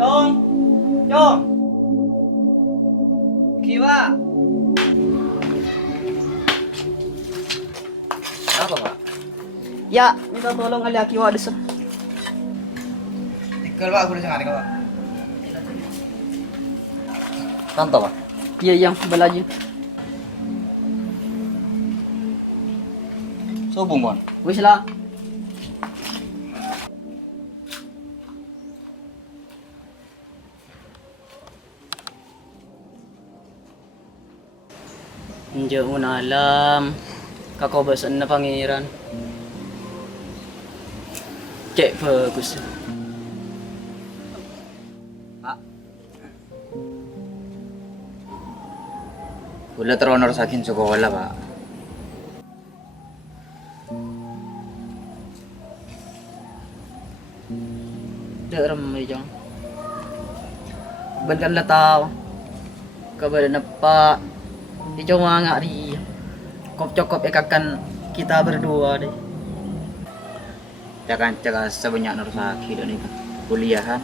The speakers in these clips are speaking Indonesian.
Chong, Chong, Kiwa. Apa, Pak? Ya, minta tolong kali Kiwa desa. Tikal, Pak, aku udah sengaja, Pak. Tanto, Pak. Iya, yang belaju. Sobong, Pak. Wis lah. Hindi mo na alam. Kakobasan na pangiran. Cek bagus. Pak. Wala teronor sa akin sekolah, Pak. Daram may jang. Bankan la tao. Kabada na pa. Di cuma nggak di. Kop-cokop ekakan kita berdua deh. Jangan cakap sebanyak Nursaki dan itu kuliahan.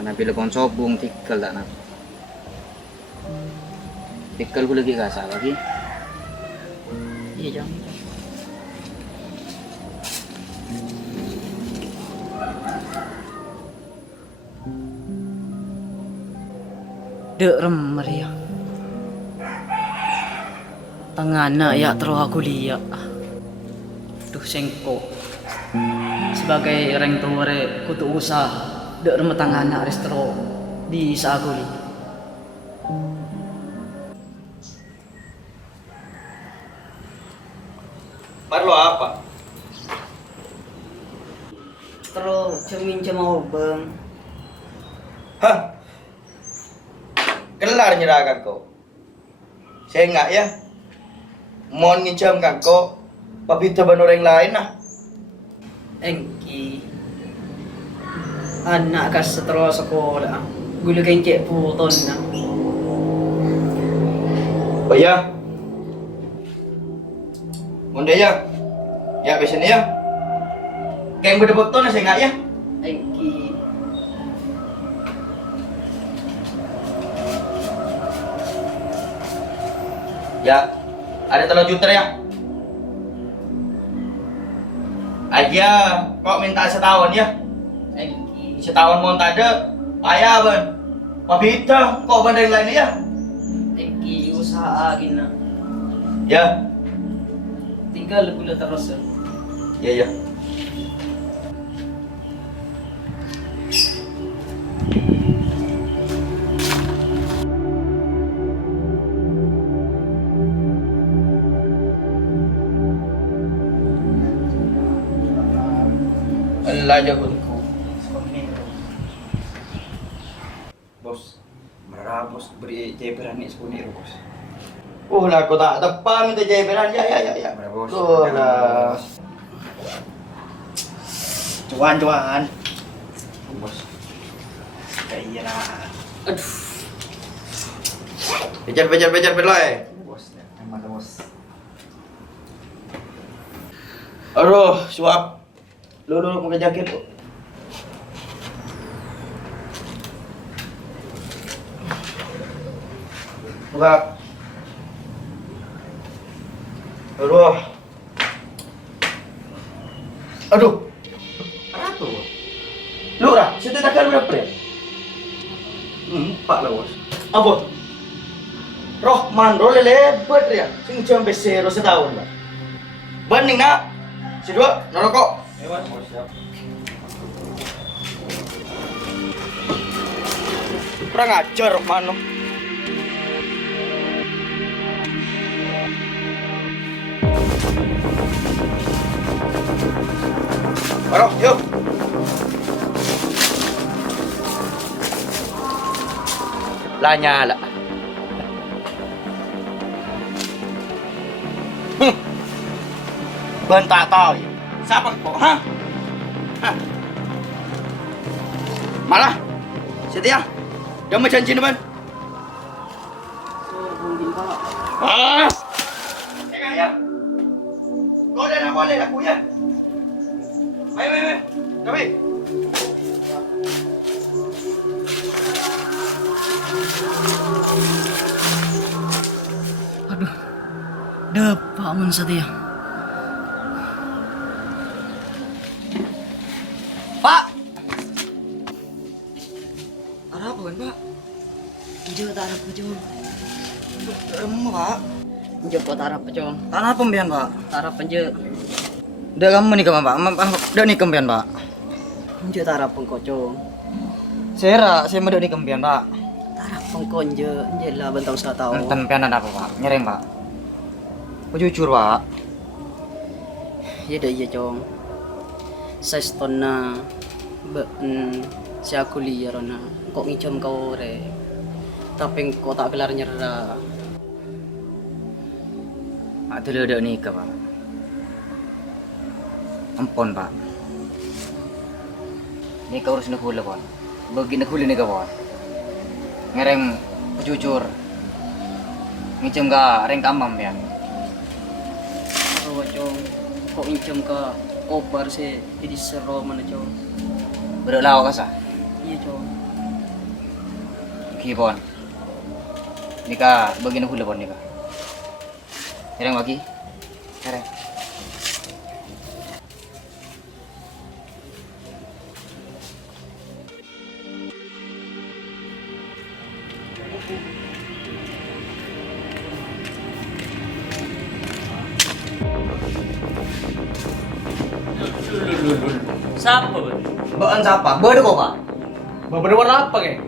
Menampil kon sobong tikal tak nak. Tikal ku lagi kasar lagi. Iya jang. Derem Maria. Tangana ya terus aku lihat. Duh sengko. Sebagai orang tua kutu usah derem tangana restro di saguli. Perlu apa? Terus cemin cemau bang. Hah? Kelar nyerahkan kau. Saya enggak ya. Mohon ngincamkan kau. Papita ban orang lain lah. Engki anak kas terus sekolah. Gula kencek puton na. Oh ya. Munda ya. Ya biasanya ya. Kayak berdebut tuh saya enggak ya. Engki Ya. Ada 3 juta ya. Aja kok minta setahun ya. Engki Setahun mau tak ada. Payah ban. Papita kok ban yang lain ya. Engki usaha gina. Ya. Tinggal gula terus. Ya ya. Allah jagutku. Bos, berapa bos beri jeberan nih sekunir bos. Lah aku tak tepat minta jeberan ya. Berapa, Bos? Tuh lah. Cuan. Bos. Kayak lah. Aduh. Bejar belai. Bos, emang ada bos. Aduh, suap. Lu pakai jaket tuh. Buka. Aduh. Apa tuh? Lu Ra, situ takkan berapa ya? 4 lah bos. Apa? Rohman lebat ya. Sing jam besero setahun lah. Banding nak. Si dua ngerokok. Lewat, bos, siap. Kurang ajar Rohman lo. Baru, yuk. Lanyala. Bentak tau ya. Siapa kok? Hah? Malah. Setia. Dia mau janji depan. Mungkin pak. Tengah ya. Kau dah nak boleh aku ya. Baik. Kami. Amun sa dia. Pak! Ada apa kan, Pak? Injo tak harap po Jong. Kamu, Pak? Injo po tak harap po Jong. Tanah pembian, Pak. Tak harap penje. Udah kamu nih Pak. Udah nih kembian, Pak. Injo tak harap po Jong. Saya mau nih kembian, Pak. Tak harap po ko injo. Injo lah bentang sa tao. Tempian ada apa, Pak? Nyereng, Pak. Jujur, Pak. Iya dah iya Jong. Saya ston na siya kuliah rona. Kok ngicom kau re. Tapi kok tak gelar nyerah. Pak, dulu udah nikah, Pak. Ampun, Pak. Nikah urus nehula, Pak. Bagi nehula nikah, Pak. Ngereng jujur. Ngicem ka reng kamam ya. Awa Jong. Kok ngicom ka obar si jadi sero mana Jong. Berlaw ka sa. Iya Jong. Kibon. Nikah bagi nehula, Pak, nikah. Ngereng lagi. Ngereng. Siapa ba? Baan siapa? Bada ko, Pak. Bapak warna apa kayak?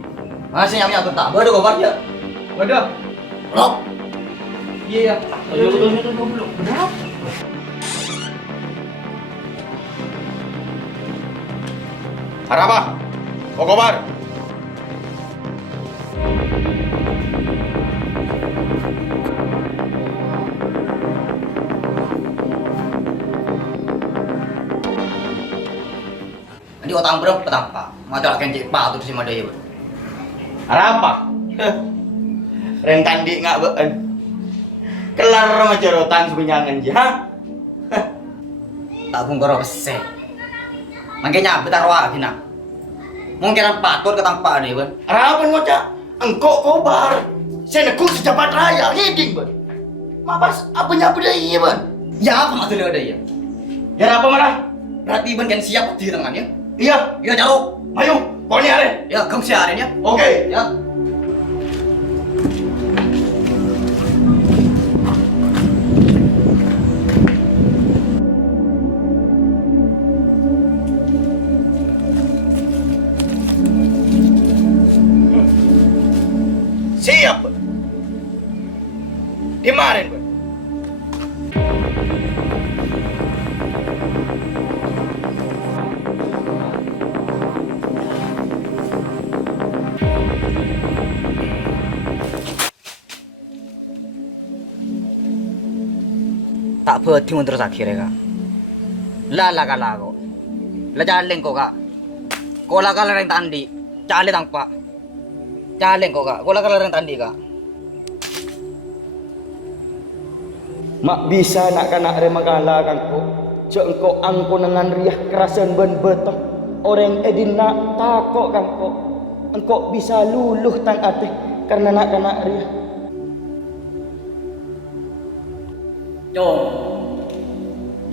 Masih nyamnya aku tak. Bada ko, Pak. Ya. Wadah. Lop. Iya ya. Ayo betul belum. Berapa? Ada apa? Kobar. Di otang berapa petang, Pak? Mata akan cek Pak tuh si Madaya, Pak. Ada apa? Rentan di ngak beun. Kelar macam rotan sebenyangan je, ha? Tak pun korok se. Makanya betar wah kina. Mungkin apa patut ketang Pak ni, Pak. Ada apa ngocak? Engkau kobar. Saya nekuk sejabat raya, hiding, Pak. Mabas apa nyapu dia, Pak? Ya apa maksudnya ada ya? Ya apa marah? Berarti Iban kan siap di tangannya? Iya, iya jauh. Ayo, pokoknya ada. Ya, kamu siarin ya. Oke. Ya. Siap. Dimarin, Pak. Tak berhenti terus akhirnya kak. Lala kalago. Lajaleng ko kak. Kola kala ring tandi. Cali tang pak. Caleng ko kak. Kola kala ring tandi kak. Mak bisa nak kanak remagala kangko. Cek engkau angko dengan riah kerasan ben betah. Orang edin nak takok kangko. Engkau bisa luluh tang ateh karena nak kanak riah. Jong,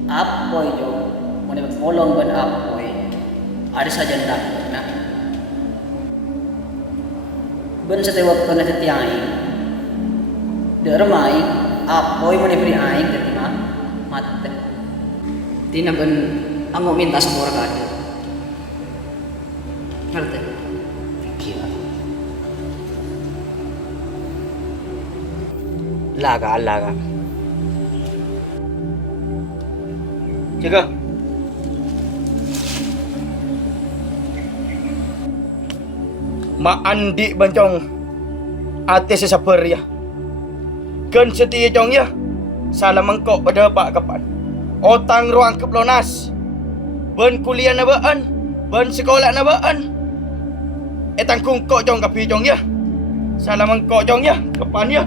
apoy Jong, mau molong ban apoy, ada saja nak, nah. Ben setiap waktu nanti tiang, dermai apoy mau diberi aing ketika mati. Tina ben anggo minta semua kada. Ngerti? Gila. Laga. Jaga. Mak andi bancong ate sesaper ya. Kan setia jong ya. Salah mengkok pada pak kapan. Otang ruang keplonas. Ben kuliah na baan. Ben sekolah na baan. Etang kungkok jong kapi jong ya. Salah mengkok jong ya. Kapan ya.